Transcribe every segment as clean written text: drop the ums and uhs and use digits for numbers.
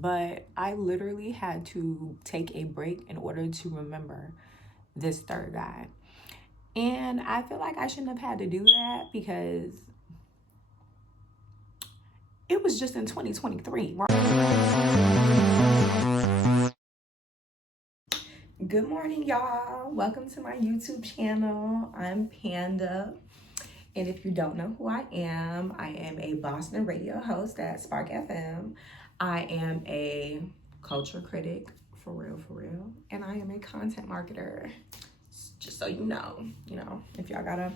but I literally had to take a break in order to remember this third guy. And I feel like I shouldn't have had to do that because it was just in 2023. Good morning, y'all. Welcome to my YouTube channel. I'm Panda. And if you don't know who I am a Boston radio host at Spark FM. I am a culture critic, for real. And I am a content marketer. Just so you know, if y'all got a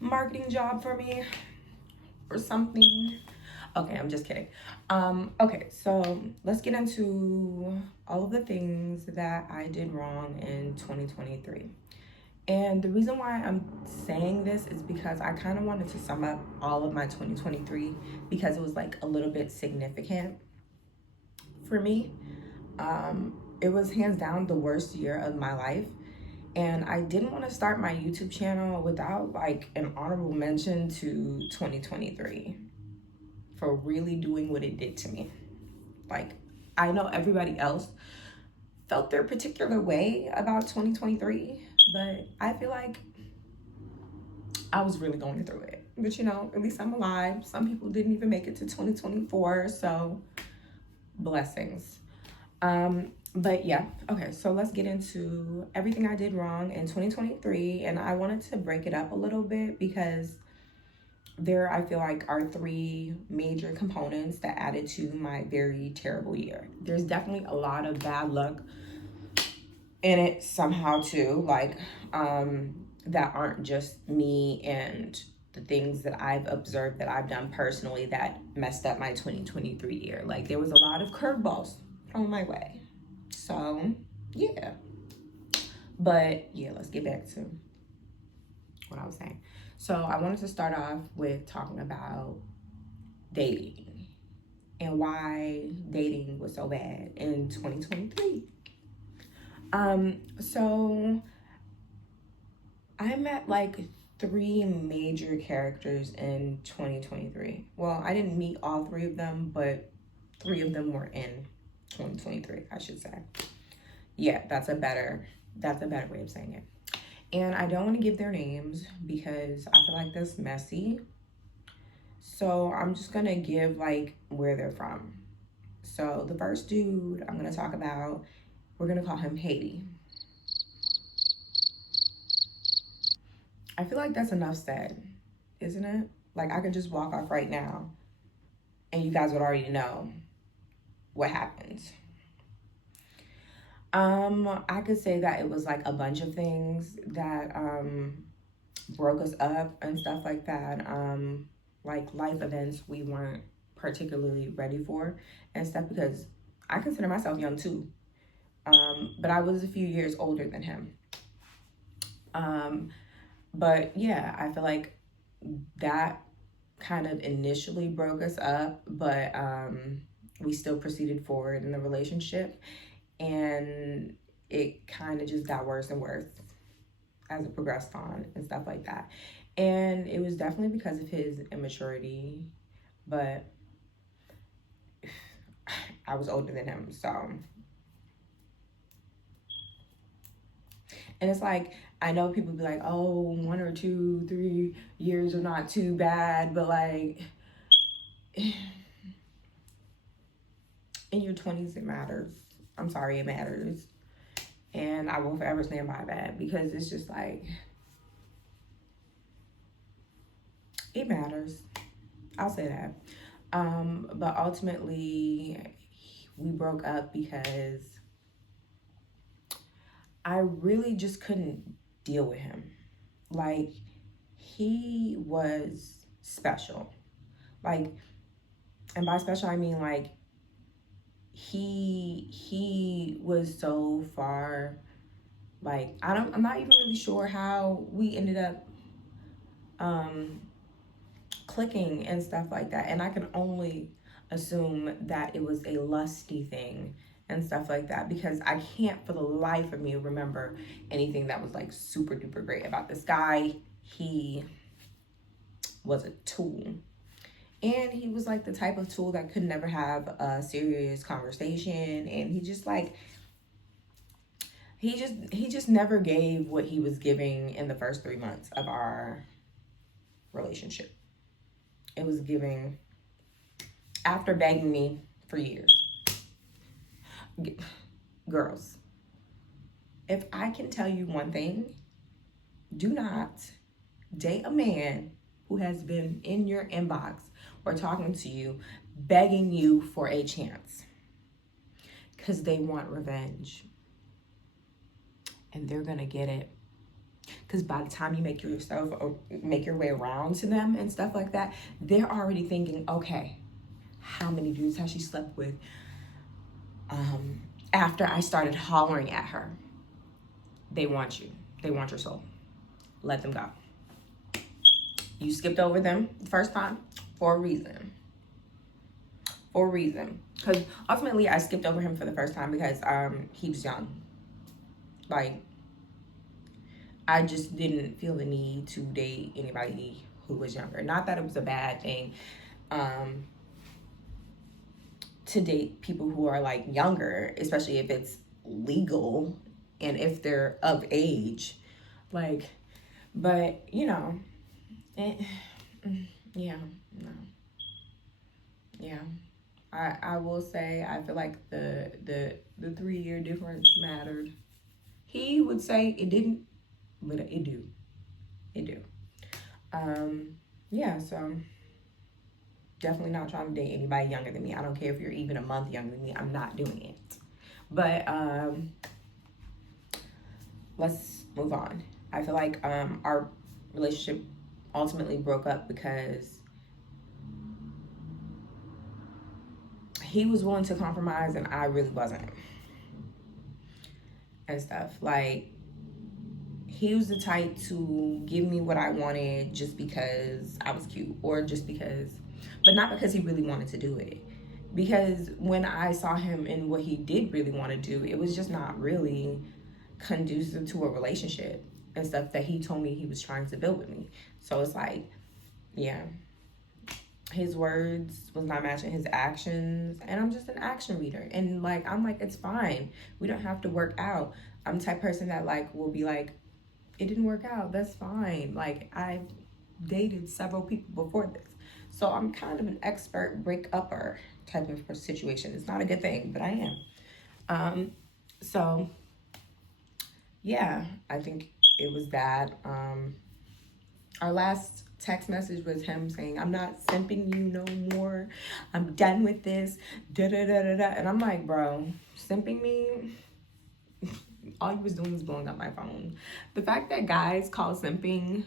marketing job for me or something. Okay, I'm just kidding. Okay, so let's get into all of the things that I did wrong in 2023. And the reason why I'm saying this is because I kind of wanted to sum up all of my 2023 because it was like a little bit significant for me. It was hands down the worst year of my life. And I didn't want to start my YouTube channel without like an honorable mention to 2023 for really doing what it did to me. Like, I know everybody else felt their particular way about 2023, but I feel like I was really going through it. But at least I'm alive. Some people didn't even make it to 2024, so blessings. But yeah, okay, so let's get into everything I did wrong in 2023, and I wanted to break it up a little bit because there, I feel like, are three major components that added to my very terrible year. There's definitely a lot of bad luck in it somehow too, like that aren't just me and the things that I've observed that I've done personally that messed up my 2023 year. Like, there was a lot of curveballs thrown my way. So yeah, but yeah, let's get back to what I was saying. So I wanted to start off with talking about dating and why dating was so bad in 2023. So I met like three major characters in 2023. Well, I didn't meet all three of them, but three of them were in 2023, I should say. Yeah, that's a better way of saying it. And I don't want to give their names because I feel like that's messy. So I'm just gonna give like where they're from. So the first dude I'm gonna talk about, we're gonna call him Haiti. I feel like that's enough said, isn't it? Like, I could just walk off right now and you guys would already know what happens. I could say that it was like a bunch of things that broke us up and stuff like that. Like life events we weren't particularly ready for and stuff, because I consider myself young too. But I was a few years older than him. But yeah, I feel like that kind of initially broke us up, but we still proceeded forward in the relationship, and it kind of just got worse and worse as it progressed on and stuff like that. And it was definitely because of his immaturity, but I was older than him, so. And it's like, I know people be like, oh, 1 or 2, 3 years are not too bad, but like, in your 20s, it matters. I'm sorry, it matters. And I will forever stand by that, because it's just like, it matters. I'll say that. But ultimately, we broke up because I really just couldn't deal with him. Like, he was special. Like, and by special, I mean like, he was so far, like, I'm not even really sure how we ended up clicking and stuff like that. And I can only assume that it was a lusty thing and stuff like that, because I can't for the life of me remember anything that was like super duper great about this guy. He was a tool. And he was like the type of tool that could never have a serious conversation. And he just never gave what he was giving in the first 3 months of our relationship. It was giving after begging me for years. Girls, if I can tell you one thing, do not date a man who has been in your inbox or talking to you, begging you for a chance. Because they want revenge. And they're going to get it. Because by the time you make your way around to them and stuff like that, they're already thinking, okay, how many dudes has she slept with after I started hollering at her? They want you. They want your soul. Let them go. You skipped over them the first time for a reason. For a reason. Because ultimately, I skipped over him for the first time because he was young. Like, I just didn't feel the need to date anybody who was younger. Not that it was a bad thing to date people who are like younger, especially if it's legal and if they're of age. Like, but you know, yeah, no. Yeah. I will say I feel like the 3-year difference mattered. He would say it didn't, but it do. It do. Yeah, so definitely not trying to date anybody younger than me. I don't care if you're even a month younger than me. I'm not doing it. But let's move on. I feel like our relationship ultimately broke up because he was willing to compromise and I really wasn't. And stuff. Like, he was the type to give me what I wanted just because I was cute or just because, but not because he really wanted to do it. Because when I saw him and what he did really want to do, it was just not really conducive to a relationship and stuff that he told me he was trying to build with me. So it's like, yeah, his words was not matching his actions, and I'm just an action reader. And like, I'm like, it's fine. We don't have to work out. I'm the type of person that like will be like, it didn't work out. That's fine. Like, I've dated several people before this. So I'm kind of an expert break-upper type of situation. It's not a good thing, but I am. So yeah, I think it was that. Our last text message was him saying, I'm not simping you no more. I'm done with this. Da da da da da. And I'm like, bro, simping me? All he was doing was blowing up my phone. The fact that guys call simping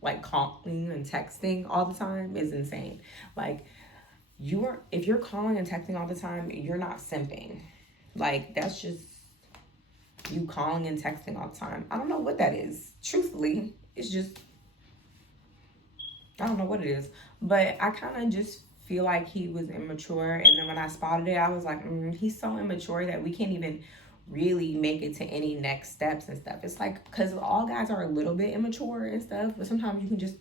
like calling and texting all the time is insane. Like, if you're calling and texting all the time, you're not simping. Like, that's just you calling and texting all the time. I don't know what that is. Truthfully, it's just, I don't know what it is. But I kind of just feel like he was immature. And then when I spotted it, I was like, he's so immature that we can't even really make it to any next steps and stuff. It's like, because all guys are a little bit immature and stuff, but sometimes you can just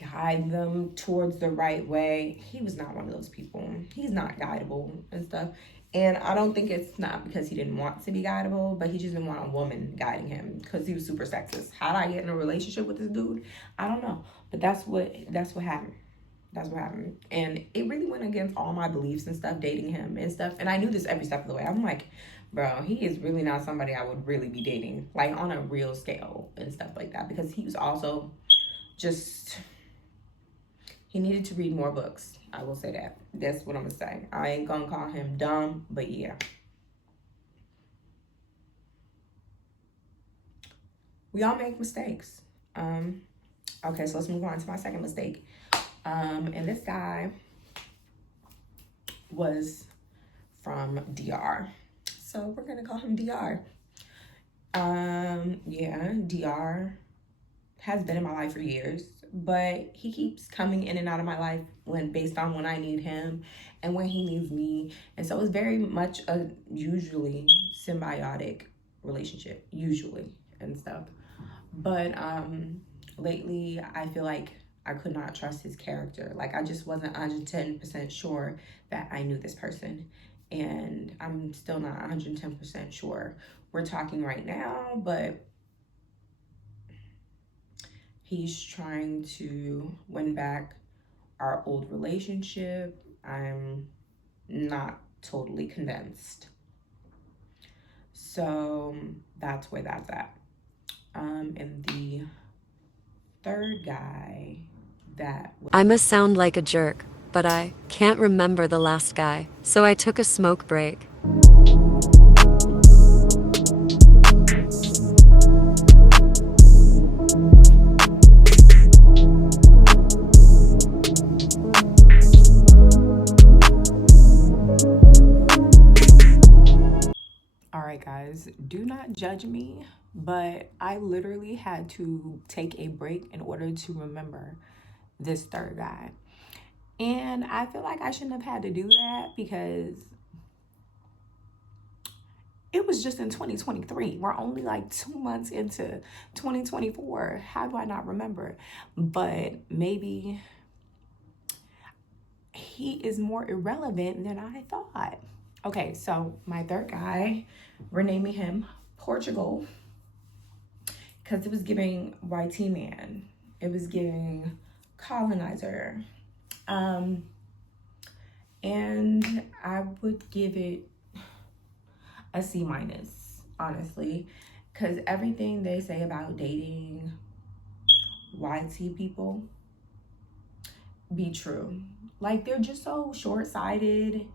guide them towards the right way. He was not one of those people. He's not guidable and stuff. And I don't think it's not because he didn't want to be guidable, but he just didn't want a woman guiding him because he was super sexist. How did I get in a relationship with this dude? I don't know. But that's what happened. That's what happened. And it really went against all my beliefs and stuff, dating him and stuff. And I knew this every step of the way. I'm like, bro, he is really not somebody I would really be dating, like on a real scale and stuff like that. Because he was also just, he needed to read more books. I will say that. That's what I'm gonna say. I ain't gonna call him dumb, but yeah. We all make mistakes. Okay, so let's move on to my second mistake. And this guy was from DR. So we're gonna call him DR. Yeah, DR has been in my life for years, but he keeps coming in and out of my life based on when I need him and when he needs me. And so it's very much a usually symbiotic relationship, usually and stuff. But lately I feel like I could not trust his character. Like, I just wasn't 110% sure that I knew this person. And I'm still not 110% sure. We're talking right now, but he's trying to win back our old relationship. I'm not totally convinced. So that's where that's at. And the third guy I must sound like a jerk, but I can't remember the last guy, so I took a smoke break. All right, guys, do not judge me, but I literally had to take a break in order to remember this third guy. And I feel like I shouldn't have had to do that because it was just in 2023. We're only like 2 months into 2024. How do I not remember? But maybe he is more irrelevant than I thought. Okay, so my third guy, we're naming him Portugal because it was giving YT man. It was giving colonizer. And I would give it a C minus, honestly, because everything they say about dating YT people be true. Like, they're just so short-sighted,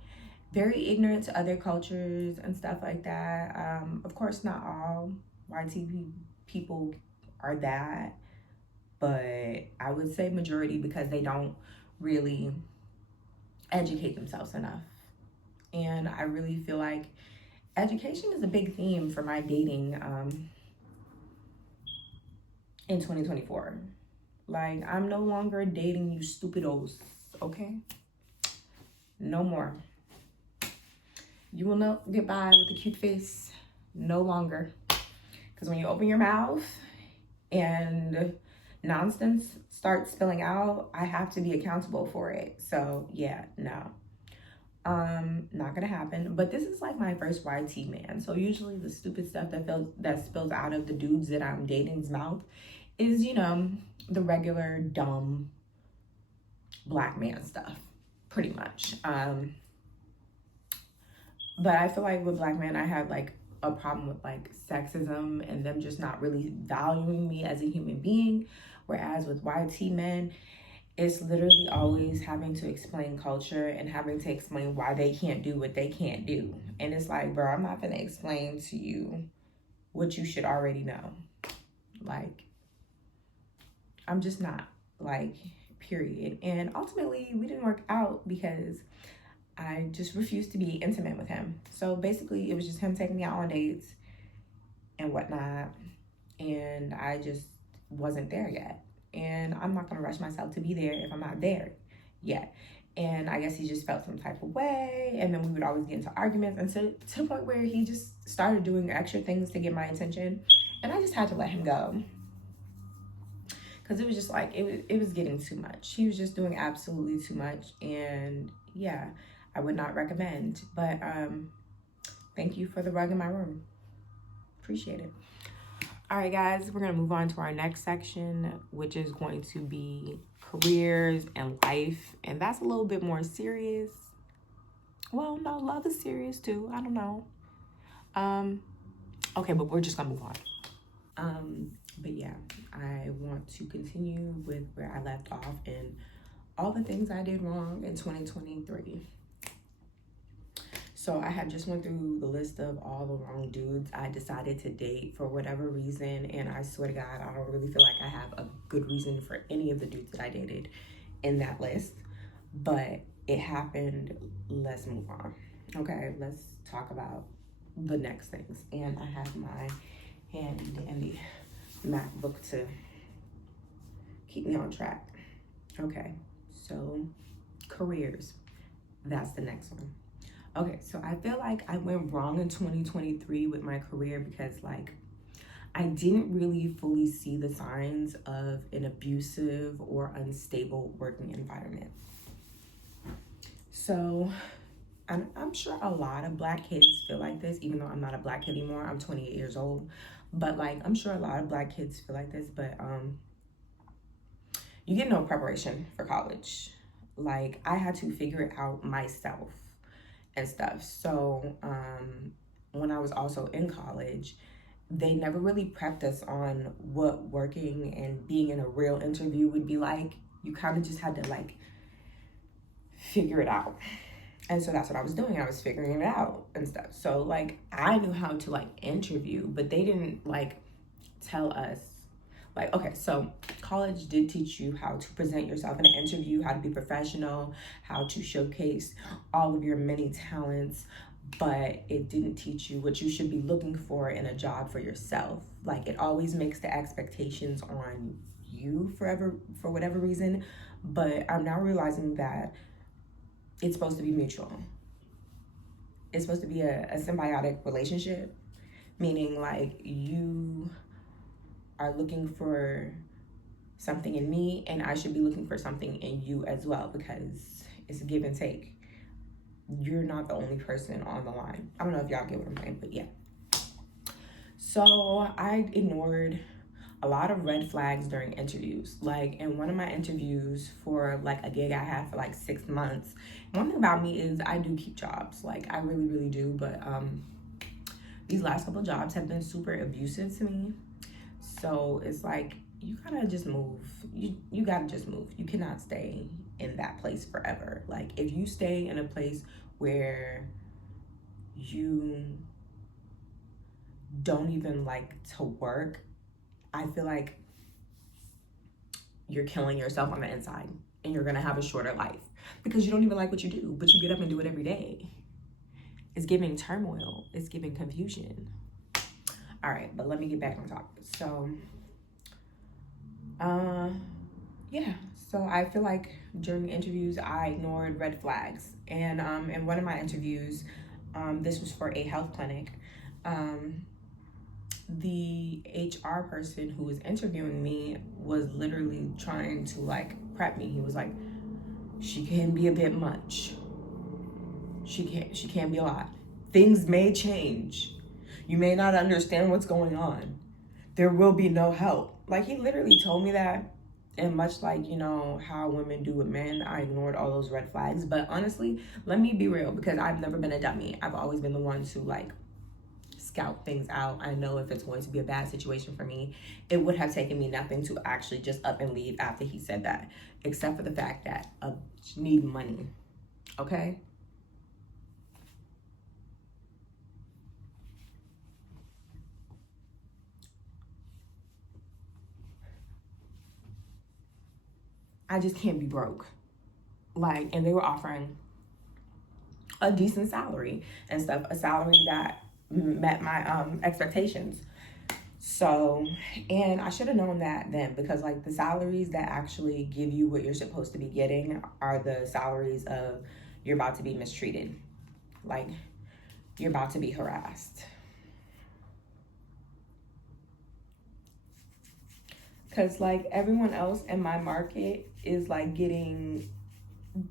very ignorant to other cultures and stuff like that. Of course, not all YT people are that, but I would say majority because they don't really educate themselves enough. And I really feel like education is a big theme for my dating in 2024. Like, I'm no longer dating you stupidos, okay? No more. You will not get by with a cute face no longer. Because when you open your mouth and nonsense starts spilling out, I have to be accountable for it. So yeah, no. Not gonna happen. But this is like my first YT man. So usually the stupid stuff that spills out of the dudes that I'm dating's mouth is, you know, the regular dumb black man stuff, pretty much. But I feel like with black men, I have like a problem with like sexism and them just not really valuing me as a human being. Whereas with YT men, it's literally always having to explain culture and having to explain why they can't do what they can't do. And it's like, bro, I'm not gonna explain to you what you should already know. Like, I'm just not, like, period. And ultimately, we didn't work out because I just refused to be intimate with him. So basically, it was just him taking me out on dates and whatnot. And I just wasn't there yet. And I'm not gonna rush myself to be there if I'm not there yet. And I guess he just felt some type of way. And then we would always get into arguments. And to the point where he just started doing extra things to get my attention. And I just had to let him go. Because it was just like, it was getting too much. He was just doing absolutely too much. And yeah, I would not recommend. But thank you for the rug in my room. Appreciate it. All right, guys, we're going to move on to our next section, which is going to be careers and life. And that's a little bit more serious. Well, no, love is serious too. I don't know. Okay, but we're just going to move on. But yeah, I want to continue with where I left off and all the things I did wrong in 2023. So I had just went through the list of all the wrong dudes I decided to date for whatever reason. And I swear to God, I don't really feel like I have a good reason for any of the dudes that I dated in that list. But it happened. Let's move on. Okay, let's talk about the next things. And I have my handy dandy MacBook to keep me on track. Okay, so careers. That's the next one. Okay, so I feel like I went wrong in 2023 with my career because, like, I didn't really fully see the signs of an abusive or unstable working environment. So I'm sure a lot of Black kids feel like this, even though I'm not a Black kid anymore. I'm 28 years old. But like, I'm sure a lot of Black kids feel like this, but you get no preparation for college. Like, I had to figure it out myself and stuff. So when I was also in college, they never really prepped us on what working and being in a real interview would be like. You kind of just had to like figure it out. And so that's what I was doing. I was figuring it out and stuff. So like, I knew how to like interview, but they didn't like tell us like, okay, so college did teach you how to present yourself in an interview, how to be professional, how to showcase all of your many talents, but it didn't teach you what you should be looking for in a job for yourself. Like, it always makes the expectations on you forever for whatever reason. But I'm now realizing that it's supposed to be mutual. It's supposed to be a symbiotic relationship, meaning like you are looking for something in me and I should be looking for something in you as well, because it's a give and take. You're not the only person on the line. I don't know if y'all get what I'm saying, but yeah. So I ignored a lot of red flags during interviews. Like, in one of my interviews for like a gig I had for like 6 months, one thing about me is I do keep jobs. Like, I really, really do. But these last couple jobs have been super abusive to me. So it's like, you gotta just move. You gotta just move. You cannot stay in that place forever. Like, if you stay in a place where you don't even like to work, I feel like you're killing yourself on the inside and you're gonna have a shorter life because you don't even like what you do, but you get up and do it every day. It's giving turmoil, it's giving confusion. All right, but let me get back on topic. So, yeah, so I feel like during interviews, I ignored red flags. And in one of my interviews, this was for a health clinic, the HR person who was interviewing me was literally trying to like prep me. He was like, she can be a bit much. She can be a lot. Things may change. You may not understand what's going on. There will be no help. Like, he literally told me that. And much like, you know, how women do with men, I ignored all those red flags. But honestly, let me be real, because I've never been a dummy. I've always been the one to like scout things out. I know if it's going to be a bad situation for me. It would have taken me nothing to actually just up and leave after he said that, except for the fact that I need money. Okay? I just can't be broke. Like, and they were offering a decent salary and stuff, a salary that met my expectations. So, and I should have known that then, because like the salaries that actually give you what you're supposed to be getting are the salaries of you're about to be mistreated. Like, you're about to be harassed. Because like everyone else in my market is like getting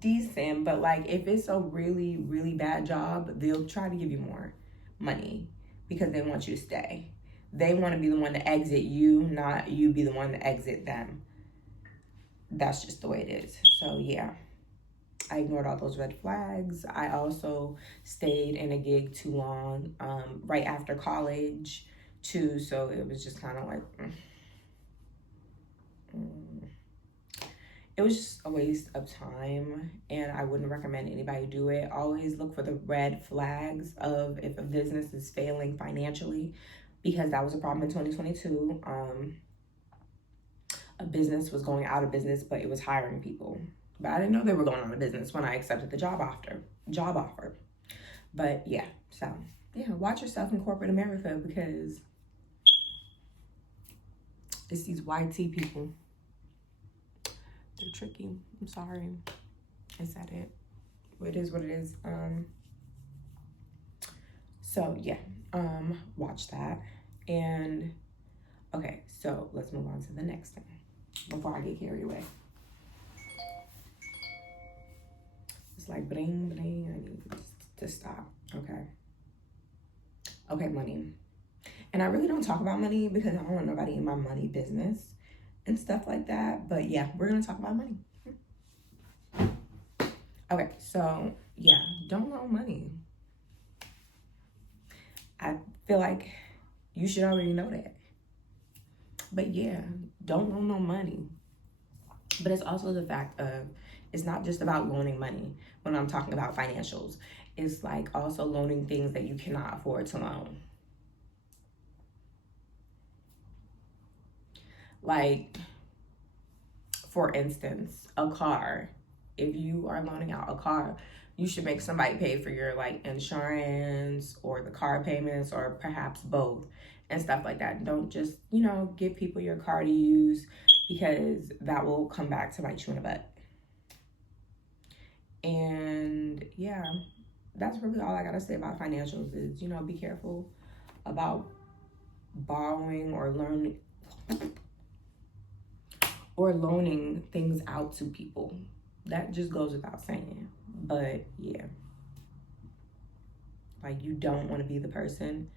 decent, but like if it's a really, really bad job, they'll try to give you more money because they want you to stay. They want to be the one to exit you, not you be the one to exit them. That's just the way it is. So yeah, I ignored all those red flags. I also stayed in a gig too long, right after college too. So it was just kind of like, it was just a waste of time, and I wouldn't recommend anybody do it. Always look for the red flags of if a business is failing financially, because that was a problem in 2022. A business was going out of business, but it was hiring people. But I didn't know they were going out of business when I accepted the job offer. But yeah, so yeah, watch yourself in corporate America, because it's these YT people. They're tricky. I'm sorry. I said it. It is what it is. So yeah, watch that. And Okay, so let's move on to the next thing before I get carried away. It's like bling, bling. I need to stop. Okay, money. And I really don't talk about money because I don't want nobody in my money business and stuff like that. But yeah, we're going to talk about money. Okay, so yeah, don't loan money. I feel like you should already know that. But yeah, don't loan no money. But it's also the fact of, it's not just about loaning money when I'm talking about financials. It's like also loaning things that you cannot afford to loan. Like, for instance, a car. If you are loaning out a car, you should make somebody pay for your like insurance or the car payments or perhaps both and stuff like that. Don't just, give people your car to use, because that will come back to bite you in the butt. And yeah, that's really all I gotta say about financials is, be careful about borrowing or loaning things out to people. That just goes without saying. But yeah, like, you don't want to be the person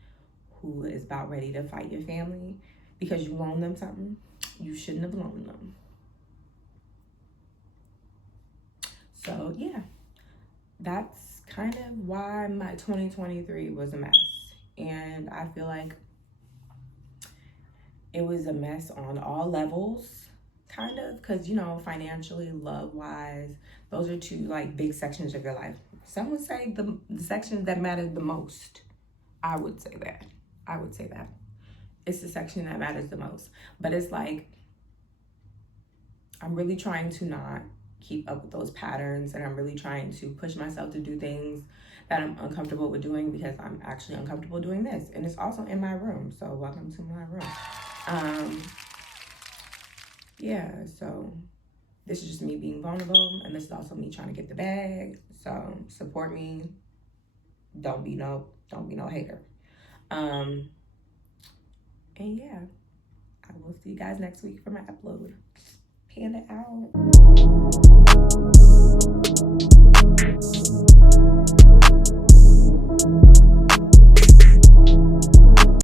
who is about ready to fight your family because you loaned them something you shouldn't have loaned them. So yeah, that's kind of why my 2023 was a mess. And I feel like it was a mess on all levels, kind of, because, financially, love-wise, those are two, like, big sections of your life. Some would say the sections that matter the most. I would say that. It's the section that matters the most. But it's like, I'm really trying to not keep up with those patterns, and I'm really trying to push myself to do things that I'm uncomfortable with doing, because I'm actually uncomfortable doing this. And it's also in my room, so welcome to my room. Yeah, so this is just me being vulnerable, and this is also me trying to get the bag. So support me. Don't be no hater. And yeah, I will see you guys next week for my upload. Panda out.